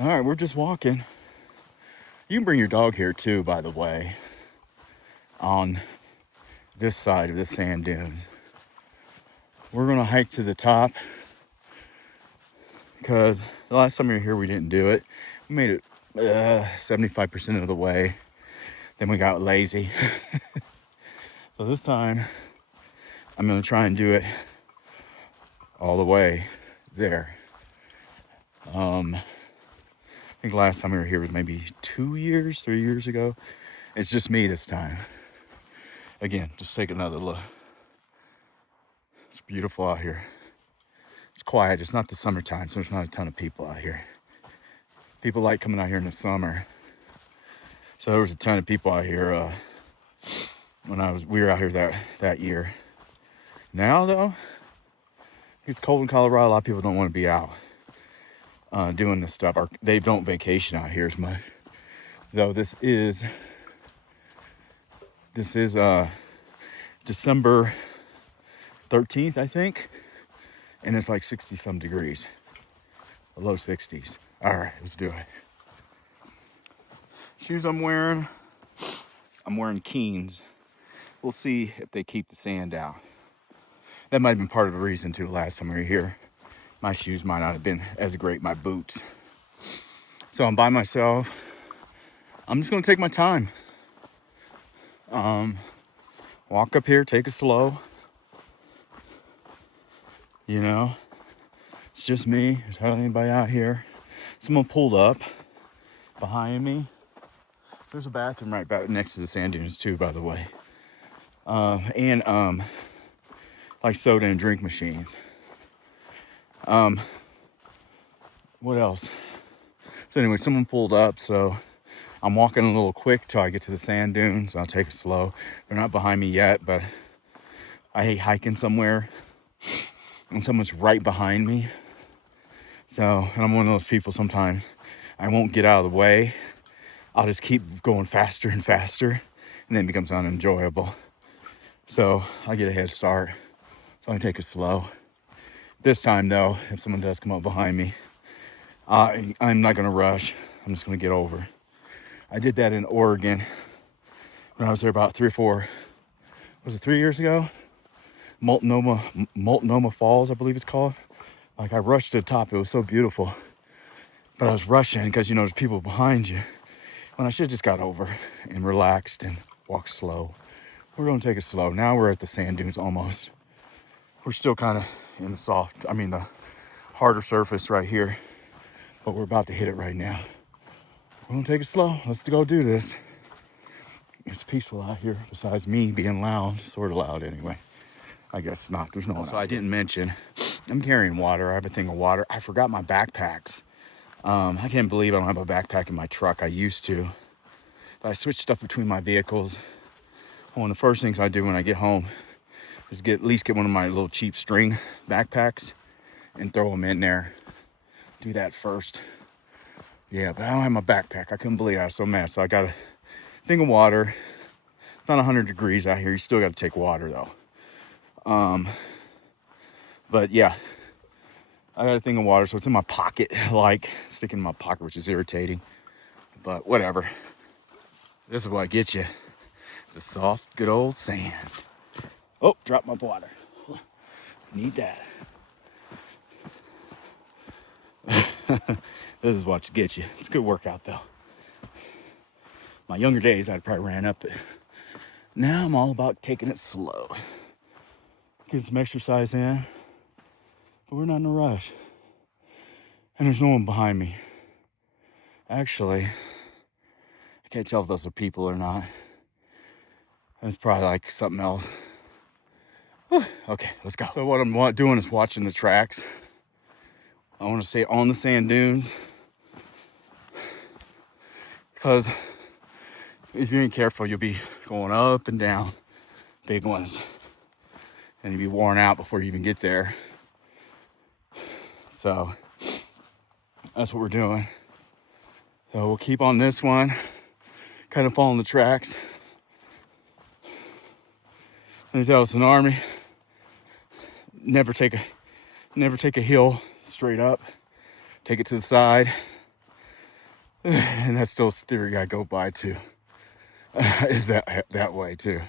All right, we're just walking. You can bring your dog here too, by the way, on this side of the sand dunes. We're gonna hike to the top because the last time we were here, we didn't do it. We made it 75% of the way. Then we got lazy. So this time, I'm gonna try and do it all the way there. I think last time we were here was maybe 3 years ago. It's just me this time. Again, just take another look. It's beautiful out here. It's quiet. It's not the summertime, so there's not a ton of people out here. People like coming out here in the summer. So there was a ton of people out here when we were out here that year. Now though, it's cold in Colorado. A lot of people don't want to be out doing this stuff. Or they don't vacation out here as much. Though this is December 13th, I think, and it's like 60 some degrees, low 60s. All right, let's do it. Shoes I'm wearing Keens. We'll see if they keep the sand out. That might have been part of the reason too. Last time we were here, my shoes might not have been as great, my boots. So I'm by myself. I'm just gonna take my time. Walk up here, take it slow. You know, it's just me. There's hardly anybody out here. Someone pulled up behind me. There's a bathroom right back next to the sand dunes too, by the way. And like soda and drink machines. What else? So anyway, someone pulled up, so I'm walking a little quick till I get to the sand dunes. I'll take it slow. They're not behind me yet, but I hate hiking somewhere and someone's right behind me. So, and I'm one of those people sometimes I won't get out of the way. I'll just keep going faster and faster, and then it becomes unenjoyable. So I'll get a head start. So I take it slow. This time though, if someone does come up behind me, I'm not gonna rush. I'm just gonna get over. I did that in Oregon when I was there about 3 years ago? Multnomah Falls, I believe it's called. Like I rushed to the top, it was so beautiful. But I was rushing because, you know, there's people behind you. When I should have just got over and relaxed and walked slow. We're gonna take it slow. Now we're at the sand dunes almost. We're still kind of in the harder surface right here. But we're about to hit it right now. We're gonna take it slow. Let's go do this. It's peaceful out here, besides me being loud, sort of loud anyway. I guess not. There's no one. So I didn't mention, I'm carrying water. I have a thing of water. I forgot my backpacks. I can't believe I don't have a backpack in my truck. I used to. But I switched stuff between my vehicles. One of the first things I do when I get home is at least get one of my little cheap string backpacks and throw them in there. Do that first. Yeah, but I don't have my backpack. I couldn't believe it. I was so mad. So I got a thing of water. It's not 100 degrees out here. You still got to take water though. But yeah, I got a thing of water, so it's in my pocket, like sticking in my pocket, which is irritating. But whatever. This is what gets you. The soft, good old sand. Oh, dropped my water. Need that. This is what gets you. It's a good workout though. My younger days, I'd probably ran up it. Now I'm all about taking it slow. Get some exercise in. But we're not in a rush. And there's no one behind me. Actually, I can't tell if those are people or not. It's probably like something else. Whew. Okay, let's go. So what I'm doing is watching the tracks. I want to stay on the sand dunes. Because if you ain't careful, you'll be going up and down big ones. And you'll be worn out before you even get there. So that's what we're doing. So we'll keep on this one, kind of following the tracks. Let me tell us, an army, never take a hill straight up. Take it to the side. And that's still a theory I go by too. Is that way too.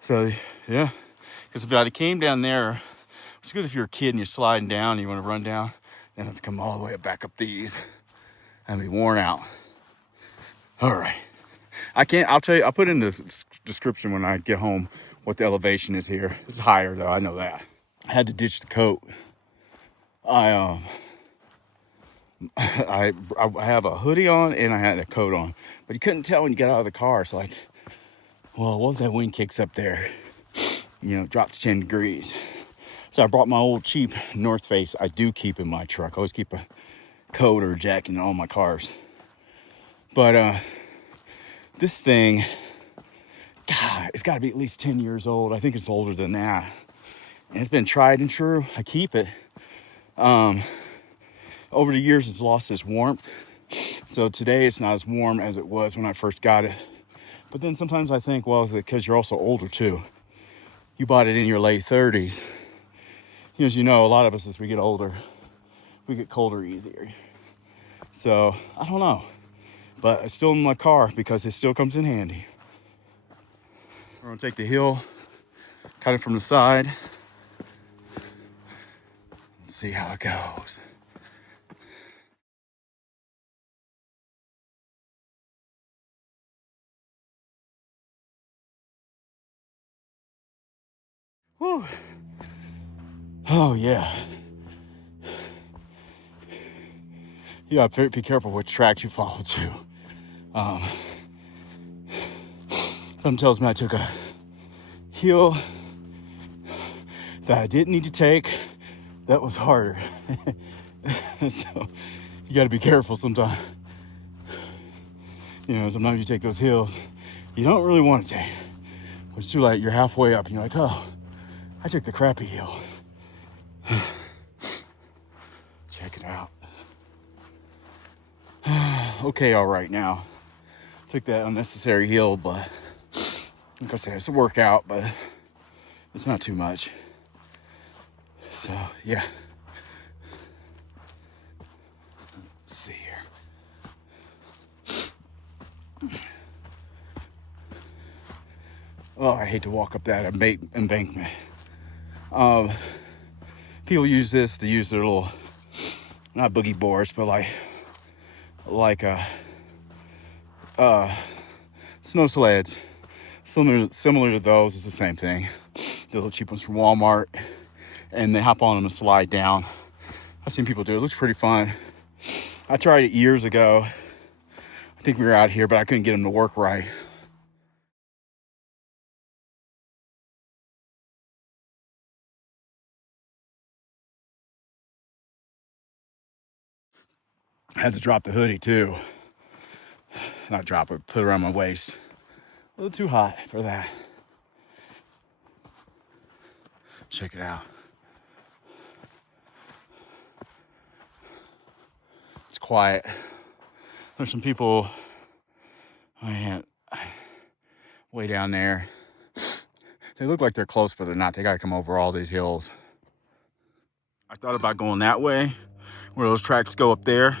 So yeah, because if I came down there, it's good if you're a kid and you're sliding down and you want to run down, then have to come all the way back up these and be worn out. All right. I'll tell you, I'll put in the description when I get home what the elevation is here. It's higher though, I know that. I had to ditch the coat. I I have a hoodie on and I had a coat on, but you couldn't tell when you got out of the car. It's like, well, what if that wind kicks up there? You know, drops 10 degrees. So I brought my old cheap North Face. I do keep in my truck. I always keep a coat or a jacket in all my cars. But this thing, God, it's got to be at least 10 years old. I think it's older than that. And it's been tried and true. I keep it. Over the years, it's lost its warmth. So today, it's not as warm as it was when I first got it. But then sometimes I think, well, is it because you're also older too? You bought it in your late 30s. As you know, a lot of us, as we get older, we get colder easier. So, I don't know. But it's still in my car because it still comes in handy. We're gonna take the hill, kind of from the side. Let's see how it goes. Whew. Oh yeah. You gotta be careful which tracks you follow too. Something tells me I took a hill that I didn't need to take. That was harder. So you gotta be careful sometimes. You know, sometimes you take those hills you don't really want to take. It's too late, you're halfway up and you're like, oh, I took the crappy hill. Check it out. Okay, all right, now. Took that unnecessary hill, but like I said, it's a workout, but it's not too much. So, yeah. Let's see here. Oh, I hate to walk up that embankment. People use this to use their little, not boogie boards, but like snow sleds. Similar to those, it's the same thing. The little cheap ones from Walmart, and they hop on them and slide down. I've seen people do it. It looks pretty fun. I tried it years ago. I think we were out here, but I couldn't get them to work right. I had to drop the hoodie too. Not drop it, put it around my waist. A little too hot for that. Check it out. It's quiet. There's some people way down there. They look like they're close, but they're not. They gotta come over all these hills. I thought about going that way, where those tracks go up there.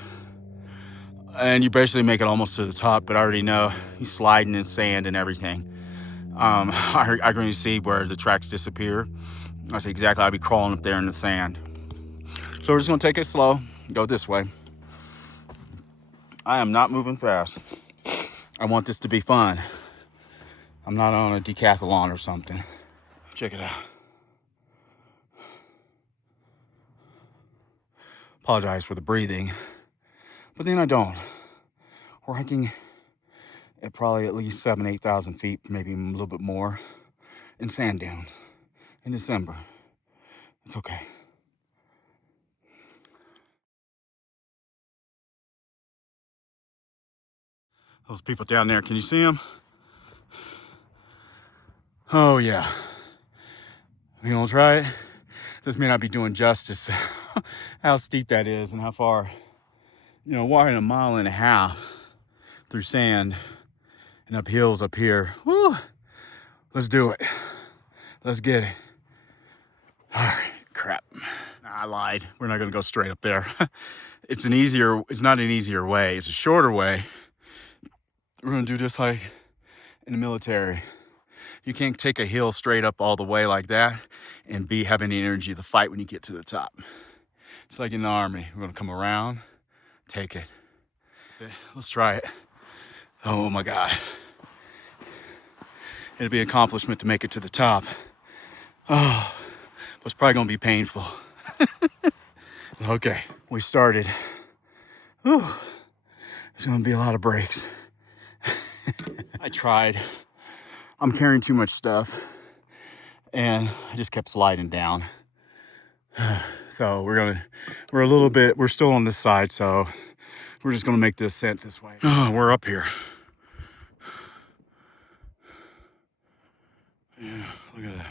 And you basically make it almost to the top, but I already know he's sliding in sand and everything. I can see where the tracks disappear. I see exactly, I'd be crawling up there in the sand. So we're just gonna take it slow, go this way. I am not moving fast. I want this to be fun. I'm not on a decathlon or something. Check it out. Apologize for the breathing, but then I don't. We're hiking at probably at least 8,000 feet, maybe a little bit more, in sand dunes in December. It's okay. Those people down there, can you see them? Oh yeah. You gonna try it? This may not be doing justice how steep that is and how far. You know, walking 1.5 miles through sand and up hills up here. Woo! Let's do it. Let's get it. All right, crap. Nah, I lied. We're not gonna go straight up there. it's not an easier way. It's a shorter way. We're gonna do this hike in the military. You can't take a hill straight up all the way like that and be having the energy to fight when you get to the top. It's like in the army. We're gonna come around, take it. Okay, let's try it. Oh my God. It'll be an accomplishment to make it to the top. Oh, but it's probably gonna be painful. Okay, we started. Whew. There's gonna be a lot of breaks. I tried. I'm carrying too much stuff and I just kept sliding down. So we're still on this side, so we're just gonna make the ascent this way. Oh, we're up here. Yeah, look at that.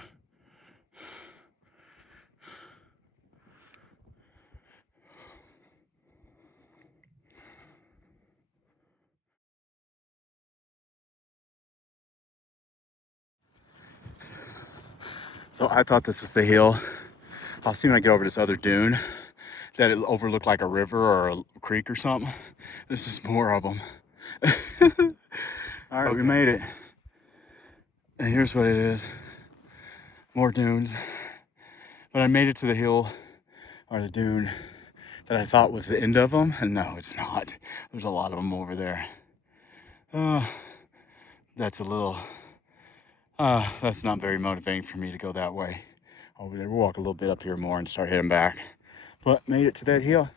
So I thought this was the hill. I'll see when I get over this other dune that it overlooked like a river or a creek or something. This is more of them. All right, okay. We made it. And here's what it is. More dunes. But I made it to the hill or the dune that I thought was the end of them. And no, it's not. There's a lot of them over there. That's a little, that's not very motivating for me to go that way over there. We'll walk a little bit up here more and start heading back. But made it to that hill.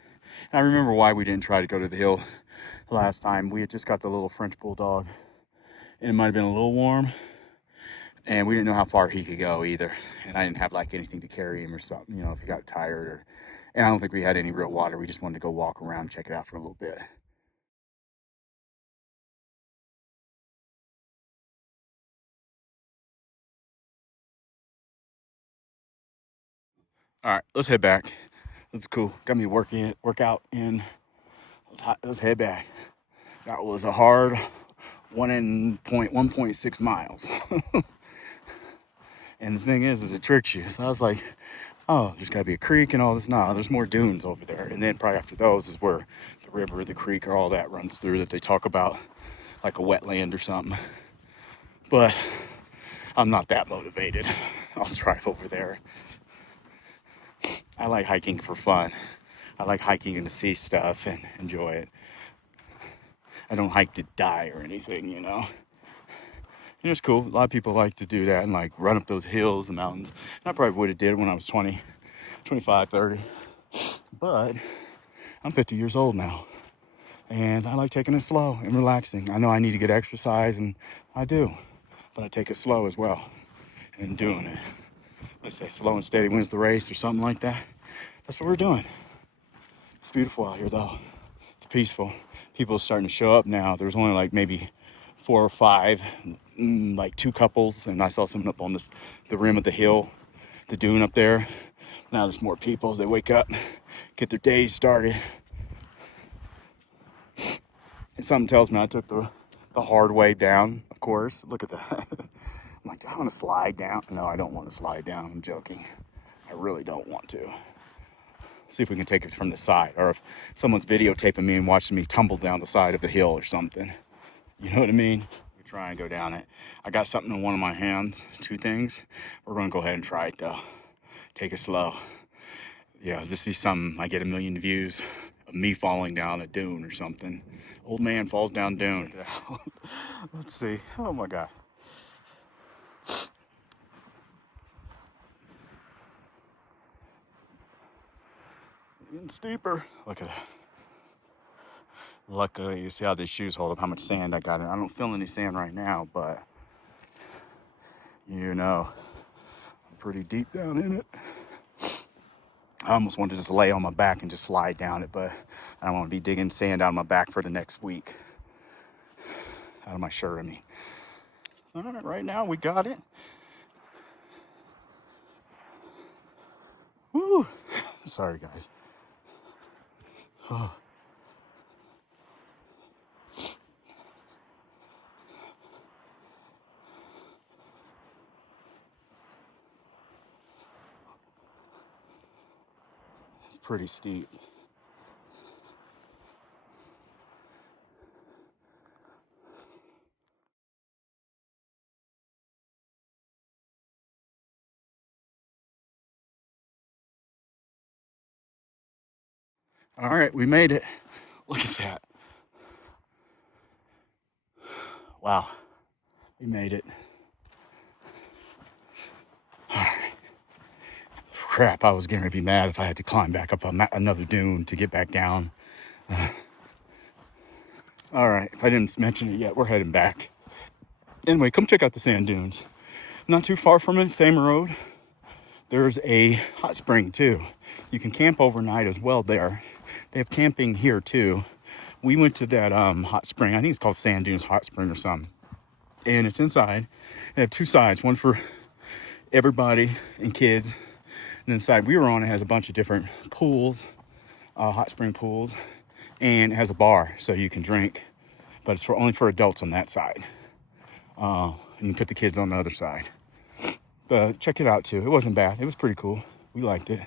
And I remember why we didn't try to go to the hill last time. We had just got the little French bulldog and it might have been a little warm and we didn't know how far he could go either. And I didn't have like anything to carry him or something, you know, if he got tired or, and I don't think we had any real water. We just wanted to go walk around, check it out for a little bit. All right, let's head back. That's cool. Got me workout in. Let's head back. That was a hard 1.6 miles. And the thing is it tricks you. So I was like, oh, there's gotta be a creek and all this. No, there's more dunes over there. And then probably after those is where the river, the creek, or all that runs through that they talk about, like a wetland or something. But I'm not that motivated. I'll drive over there. I like hiking for fun. I like hiking and to see stuff and enjoy it. I don't hike to die or anything, you know. And it's cool. A lot of people like to do that and like run up those hills and mountains. And I probably would have did it when I was 20, 25, 30. But I'm 50 years old now. And I like taking it slow and relaxing. I know I need to get exercise and I do. But I take it slow as well and doing it. Let's say slow and steady wins the race or something like that. That's what we're doing. It's beautiful out here though. It's peaceful. People are starting to show up now. There's only like maybe 4 or 5, like 2 couples, and I saw someone up on the rim of the hill, the dune up there. Now there's more people as they wake up, get their days started. And something tells me I took the hard way down, of course. Look at that. I'm like, do I want to slide down? No, I don't want to slide down. I'm joking. I really don't want to. See if we can take it from the side, or if someone's videotaping me and watching me tumble down the side of the hill or something. You know what I mean? We try and go down it. I got something in one of my hands, 2 things. We're gonna go ahead and try it though. Take it slow. Yeah, this is something, I get 1 million views of me falling down a dune or something. Old man falls down dune. Let's see. Oh my God. Getting steeper. Look at that. Luckily, you see how these shoes hold up, how much sand I got in. I don't feel any sand right now, but you know, I'm pretty deep down in it. I almost wanted to just lay on my back and just slide down it, but I don't want to be digging sand out of my back for the next week. Out of my shirt, I mean. All right, right now we got it. Woo! Sorry, guys. Oh. It's pretty steep. All right, we made it. Look at that. Wow, we made it. All right. Crap, I was going to be mad if I had to climb back up another dune to get back down. All right, if I didn't mention it yet, we're heading back. Anyway, come check out the sand dunes. Not too far from it, same road. There's a hot spring too. You can camp overnight as well there. They have camping here too. We went to that hot spring. I think it's called Sand Dunes Hot Spring or something. And it's inside. They have two sides, one for everybody and kids. And then the side we were on, it has a bunch of different pools, hot spring pools, and it has a bar so you can drink, but it's only for adults on that side. And you put the kids on the other side. But check it out too. It wasn't bad. It was pretty cool. We liked it.